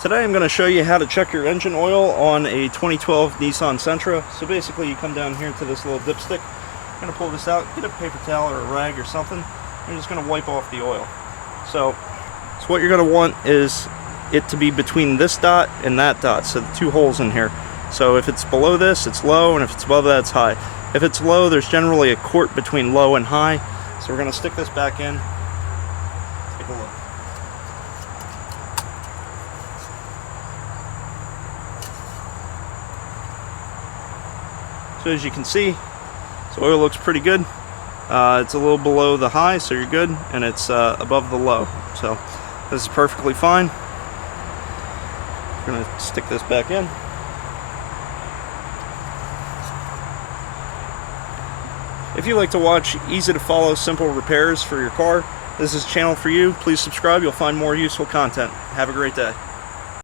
Today I'm going to show you how to check your engine oil on a 2012 Nissan Sentra. So basically you come down here to this little dipstick, you're going to pull this out, get a paper towel or a rag or something, you're just going to wipe off the oil. So what you're going to want is it to be between this dot and that dot, so the two holes in here. So if it's below this, it's low, and if it's above that, it's high. If it's low, there's generally a quart between low and high. So we're going to stick this back in. Take a look. So as you can see, this oil looks pretty good. It's a little below the high, so you're good, and it's above the low. So this is perfectly fine. We're going to stick this back in. If you like to watch easy to follow simple repairs for your car, this is a channel for you. Please subscribe. You'll find more useful content. Have a great day.